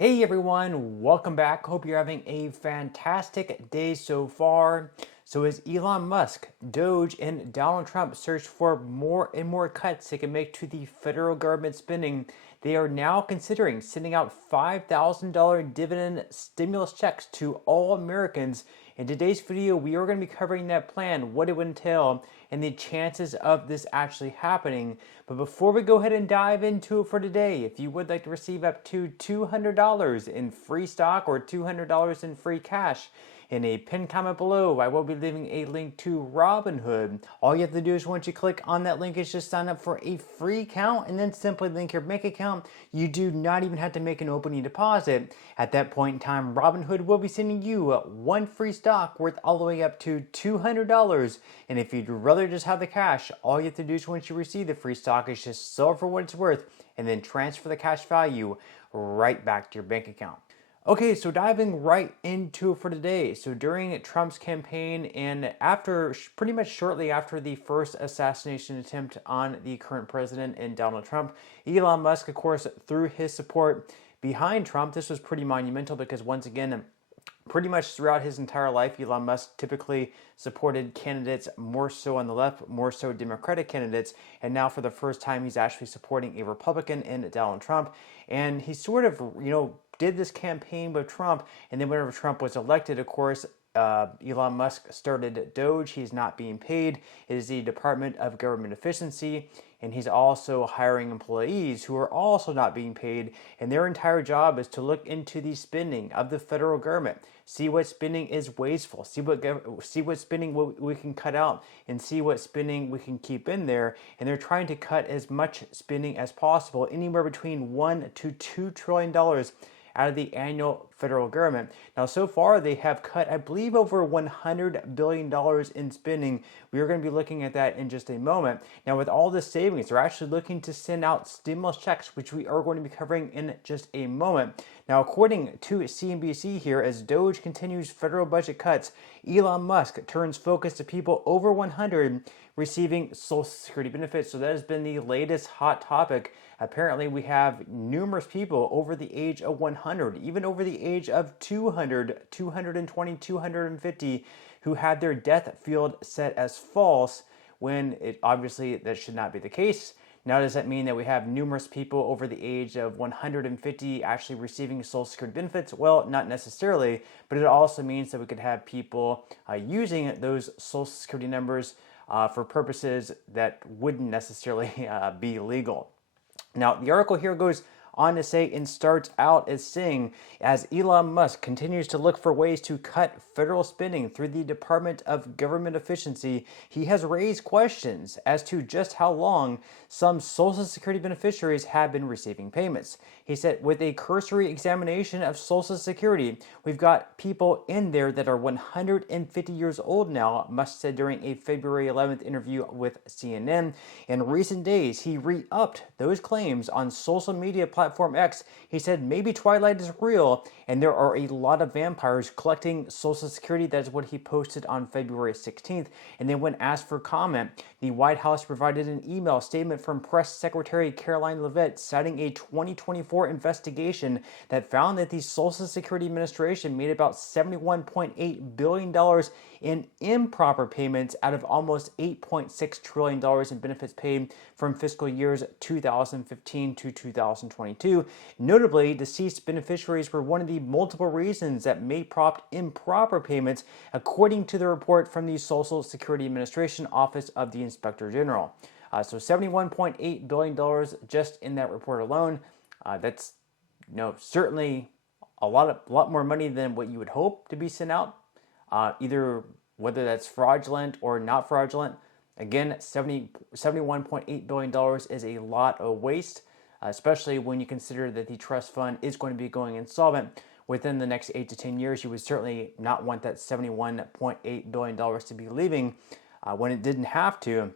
Hey everyone, welcome back. Hope you're having a fantastic day so far. So as Elon Musk, DOGE, and Donald Trump search for more and more cuts they can make to the federal government spending, they are now considering sending out $5,000 dividend stimulus checks to all Americans. In today's video, we are going to be covering that plan, what it would entail, and the chances of this actually happening. But before we go ahead and dive into it for today, if you would like to receive up to $200 in free stock or $200 in free cash, in a pinned comment below, I will be leaving a link to Robinhood. All you have to do is once you click on that link is just sign up for a free account and then simply link your bank account. You do not even have to make an opening deposit. At that point in time, Robinhood will be sending you one free stock worth all the way up to $200. And if you'd rather just have the cash, all you have to do is once you receive the free stock is just sell it for what it's worth and then transfer the cash value right back to your bank account. Okay, so diving right into it for today. So during Trump's campaign and pretty much shortly after the first assassination attempt on the current president and Donald Trump, Elon Musk, of course, threw his support behind Trump. This was pretty monumental because once again, pretty much throughout his entire life, Elon Musk typically supported candidates more so on the left, more so Democratic candidates, and now for the first time he's actually supporting a Republican in Donald Trump. And he sort of, did this campaign with Trump, and then whenever Trump was elected, of course, Elon Musk started DOGE. He's not being paid. It is the Department of Government Efficiency, and he's also hiring employees who are also not being paid, and their entire job is to look into the spending of the federal government, see what spending is wasteful, see what spending we can cut out, and see what spending we can keep in there. And they're trying to cut as much spending as possible, anywhere between $1 to $2 trillion out of the annual federal government. Now, so far, they have cut, I believe, over $100 billion in spending. We are going to be looking at that in just a moment. Now, with all this savings, they're actually looking to send out stimulus checks, which we are going to be covering in just a moment. Now, according to CNBC here, as DOGE continues federal budget cuts, Elon Musk turns focus to people over 100 receiving Social Security benefits. So that has been the latest hot topic. Apparently, we have numerous people over the age of 100, even over the age of 200, 220, 250, who had their death field set as false when obviously that should not be the case. Now, does that mean that we have numerous people over the age of 150 actually receiving Social Security benefits? Well, not necessarily, but it also means that we could have people using those Social Security numbers for purposes that wouldn't necessarily be legal. Now, the article here goes on to say and starts out as saying, as Elon Musk continues to look for ways to cut federal spending through the Department of Government Efficiency, he has raised questions as to just how long some Social Security beneficiaries have been receiving payments. He said, with a cursory examination of Social Security, we've got people in there that are 150 years old now, Musk said during a February 11th interview with CNN. In recent days, he re-upped those claims on social media platform X. He said maybe Twilight is real and there are a lot of vampires collecting Social Security. That's what he posted on February 16th. And then when asked for comment, the White House provided an email statement from Press Secretary Caroline Leavitt citing a 2024 investigation that found that the Social Security Administration made about $71.8 billion in improper payments out of almost $8.6 trillion in benefits paid from fiscal years 2015 to 2022. Notably, deceased beneficiaries were one of the multiple reasons that may prompt improper payments, according to the report from the Social Security Administration Office of the Inspector General. So $71.8 billion just in that report alone. That's certainly a lot more money than what you would hope to be sent out. Either whether that's fraudulent or not fraudulent. Again, $71.8 billion is a lot of waste, especially when you consider that the trust fund is going to be going insolvent within the next 8 to 10 years. You would certainly not want that $71.8 billion to be leaving when it didn't have to.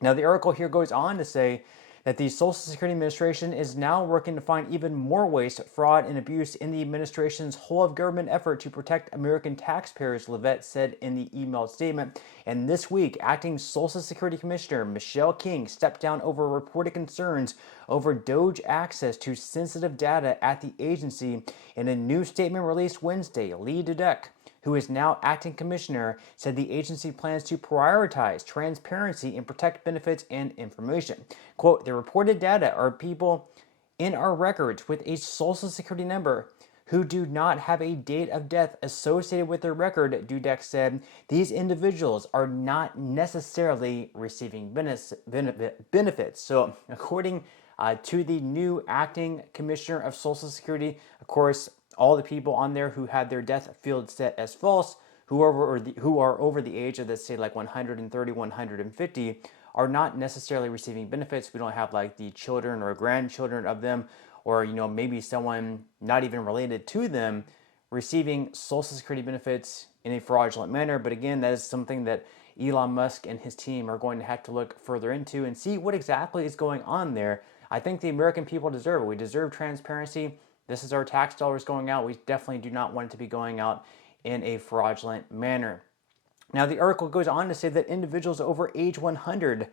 Now, the article here goes on to say that the Social Security Administration is now working to find even more waste, fraud, and abuse in the administration's whole of government effort to protect American taxpayers, Levitt said in the emailed statement. And this week, acting Social Security Commissioner Michelle King stepped down over reported concerns over DOGE access to sensitive data at the agency. In a new statement released Wednesday, Lee Dudek, who is now acting commissioner, said the agency plans to prioritize transparency and protect benefits and information. Quote, the reported data are people in our records with a Social Security number who do not have a date of death associated with their record, Dudek said. These individuals are not necessarily receiving benefits. So according to the new acting commissioner of Social Security, of course, all the people on there who had their death field set as false, who are over the age of, let's say, like 130, 150, are not necessarily receiving benefits. We don't have like the children or grandchildren of them, or maybe someone not even related to them receiving Social Security benefits in a fraudulent manner. But again, that is something that Elon Musk and his team are going to have to look further into and see what exactly is going on there. I think the American people deserve it. We deserve transparency. This is our tax dollars going out. We definitely do not want it to be going out in a fraudulent manner. Now, the article goes on to say that individuals over age 100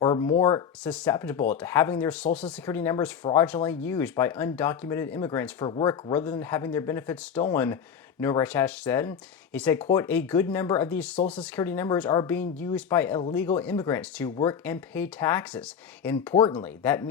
are more susceptible to having their Social Security numbers fraudulently used by undocumented immigrants for work rather than having their benefits stolen, Norachesh said. He said, quote, a good number of these Social Security numbers are being used by illegal immigrants to work and pay taxes. Importantly, that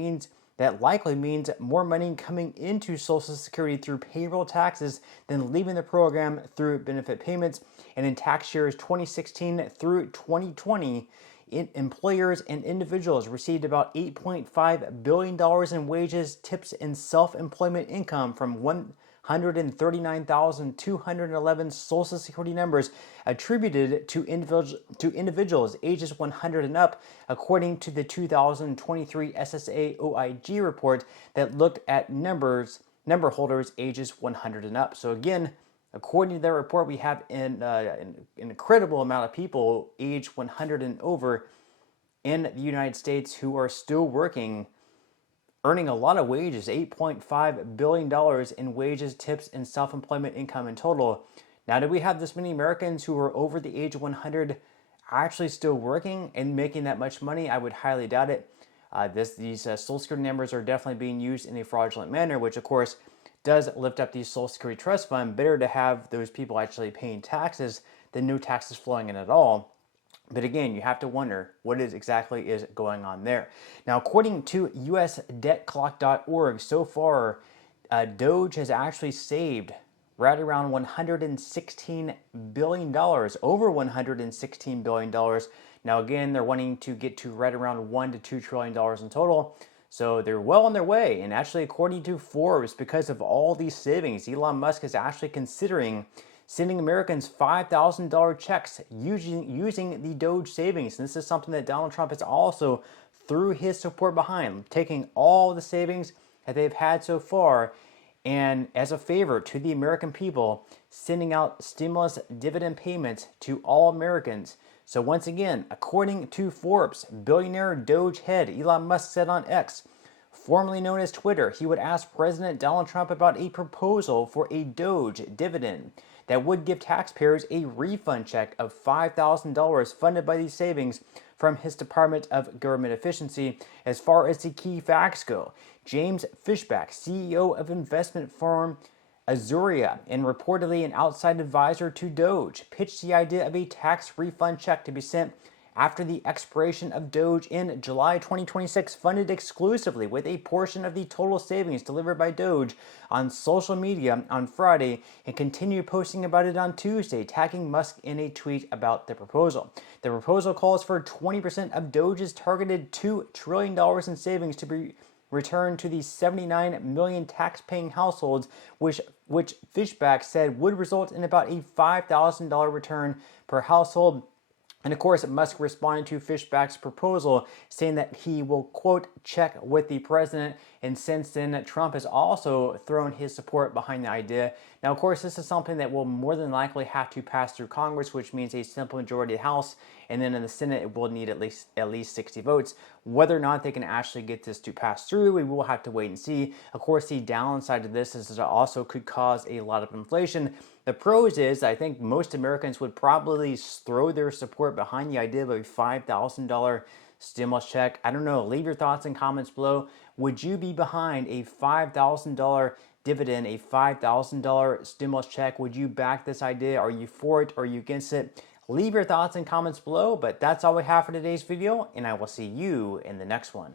likely means more money coming into Social Security through payroll taxes than leaving the program through benefit payments. And in tax years 2016 through 2020, employers and individuals received about $8.5 billion in wages, tips, and self-employment income from 139,211 Social Security numbers attributed to individuals ages 100 and up, according to the 2023 SSA OIG report that looked at number holders ages 100 and up. So again, according to their report, we have an incredible amount of people age 100 and over in the United States who are still working, earning a lot of wages, $8.5 billion in wages, tips, and self-employment income in total. Now, do we have this many Americans who are over the age of 100 actually still working and making that much money? I would highly doubt it. These Social Security numbers are definitely being used in a fraudulent manner, which of course does lift up the Social Security Trust Fund. Better to have those people actually paying taxes than no taxes flowing in at all. But again, you have to wonder what exactly is going on there. Now, according to usdebtclock.org, so far, DOGE has actually saved right around $116 billion, over $116 billion. Now, again, they're wanting to get to right around $1 to $2 trillion in total. So they're well on their way. And actually, according to Forbes, because of all these savings, Elon Musk is actually considering sending Americans $5,000 checks using the DOGE savings. And this is something that Donald Trump is also, through his support behind, taking all the savings that they've had so far and as a favor to the American people, sending out stimulus dividend payments to all Americans. So once again, according to Forbes, billionaire DOGE head Elon Musk said on X, formerly known as Twitter, he would ask President Donald Trump about a proposal for a DOGE dividend that would give taxpayers a refund check of $5,000 funded by these savings from his Department of Government Efficiency. As far as the key facts go, James Fishback, CEO of investment firm Azuria and reportedly an outside advisor to DOGE, pitched the idea of a tax refund check to be sent after the expiration of DOGE in July 2026, funded exclusively with a portion of the total savings delivered by DOGE on social media on Friday, and continued posting about it on Tuesday, tagging Musk in a tweet about the proposal. The proposal calls for 20% of DOGE's targeted $2 trillion in savings to be returned to the 79 million tax-paying households, which Fishback said would result in about a $5,000 return per household. And of course, Musk responded to Fishback's proposal, saying that he will, quote, check with the president. And since then, Trump has also thrown his support behind the idea. Now, of course, this is something that will more than likely have to pass through Congress, which means a simple majority of the House, and then in the Senate, it will need at least 60 votes. Whether or not they can actually get this to pass through, we will have to wait and see. Of course, the downside to this is that it also could cause a lot of inflation. The pros is I think most Americans would probably throw their support behind the idea of a $5,000 stimulus check. I don't know. Leave your thoughts and comments below. Would you be behind a $5,000 dividend, a $5,000 stimulus check? Would you back this idea? Are you for it? Are you against it? Leave your thoughts and comments below. But that's all we have for today's video, and I will see you in the next one.